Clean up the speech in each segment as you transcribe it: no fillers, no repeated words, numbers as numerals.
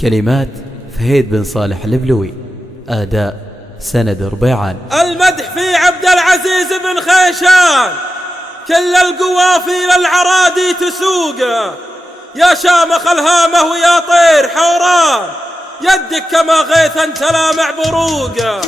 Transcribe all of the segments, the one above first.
كلمات فهيد بن صالح البلوي، أداء سند ربيعان. المدح في عبد العزيز بن خيشان، كل القوافي للعرادي تسوقه، يا شامخ الهامة ويا طير حوران، يدك كما غيث انت لامع بروقه.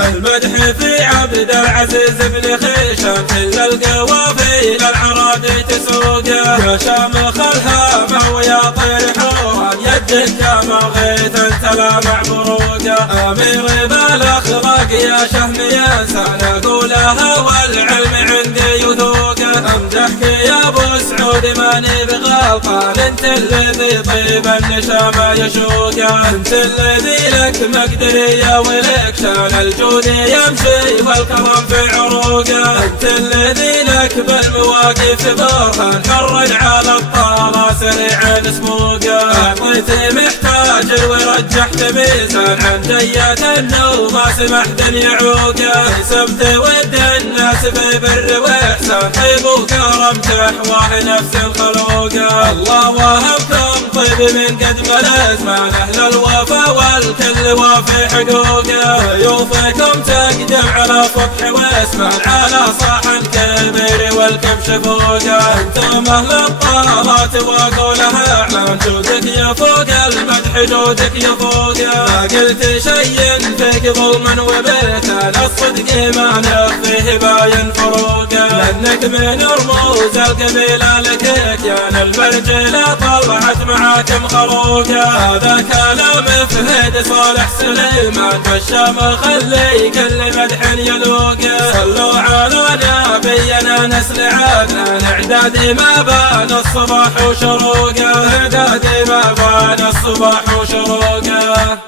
المدح في عبد العزيز بن خيشان، كل القوافي للعرادي تسوقه، يا شامخ الهامة ويا طير حوران، يدك كما غيث انت لامع بروقه. امير بالاخلاق يا شهم يا انسان، اقولها والعلم عندي يثوقه، امدحك يا ابو سعود ماني بغلطان، انت الذي طيب النشامة يشوقه، انت الذي لك مقدرية ولك شان الجود يمشي والكرم في عروقه، انت الذي لك بالمواقف برهان، حر على الطالة سريعا سموقه، اعطيت محتاج ورجحت ميزان، عن دية النوم ما سمحت يعوقه، سبت ود الناس ببر واحسان، طيب وكرم تحواه نفس خلوقه، الله وهبكم طيب من قدم الازمان، اهل الوفا والكل وافي حقوقه، ضيوفكم تقدم على صبح واسمان، على صاحن كبير والكبش فوقه، انتم اهل الطالات واقولها اعلان، جودك يفوق المدح جودك يفوقه، ما قلت شيء فيك ظلما وبهتان، الصدق ما نخفيه باين فروقه، لانك من رموز القبيله لكيان، المرجله طلعت معاكم خروقه، هذا كلام فهيد صالح سليمان، والشامخ اللي كل مدح يلوقه، صلوا على نبينا نسل عدنان، اعدادي ما بان الصباح وشروقه، اعدادي ما بان الصباح وشروقه.